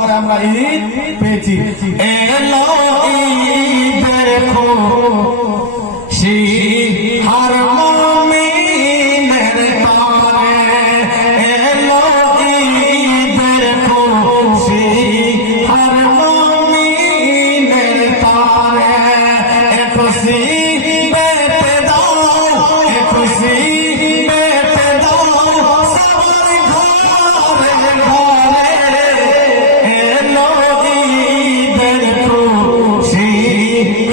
করে আমরা ঈদ পেয়েছি। এলো ঈদের খুশি হর মুমিনের তরে, এলো ঈদের খুশি হর মুমিনের তরে। খুশি বেতে দাও, খুশি বেতে দাও সবার ঘরে ঘরে, এলো ঈদের খুশি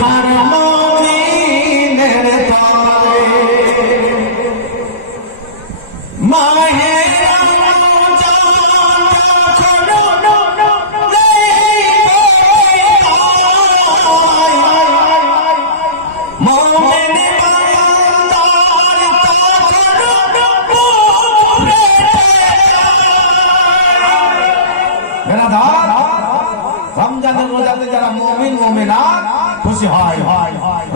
হর মুমিনের তরে। মাহে রমজানের রোজাতে যারা মুমিন মুমিনাত খুশি হয়,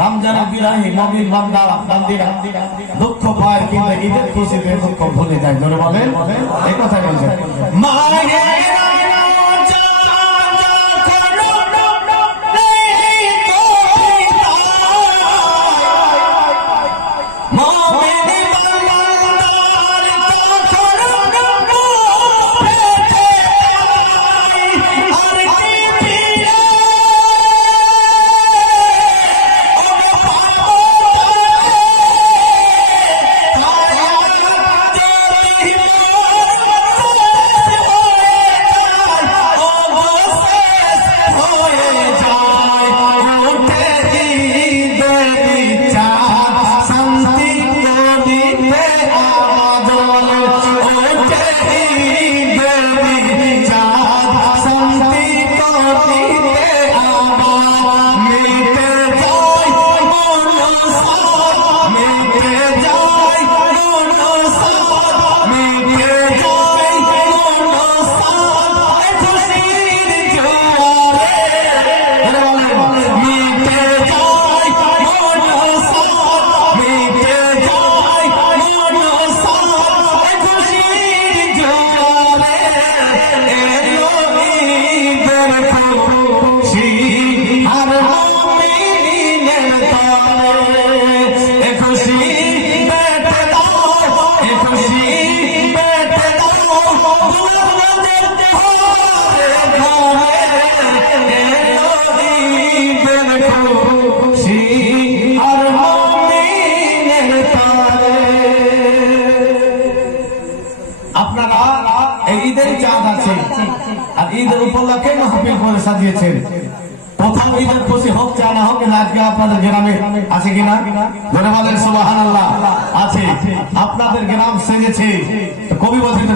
রমজানের বিরাহী মুমিন বান্দা বান্দিরা দুঃখ পায়, কিন্তু ঈদের খুশিতে দুঃখ ভুলে যায়। ধরে বলেন এই কথা বলছেন। আপনারা এই ঈদের চাঁদ আছে আর ঈদের উপলক্ষে মাহফিল করে সাজিয়েছেন। প্রথম ঈদের খুশি হোক চা না হোক, আজকে আপনাদের গ্রামে আছে কিনা ধরে বলেন সুবহানাল্লাহ আছে। আপনাদের গ্রাম সেজেছে, কবি বলছেন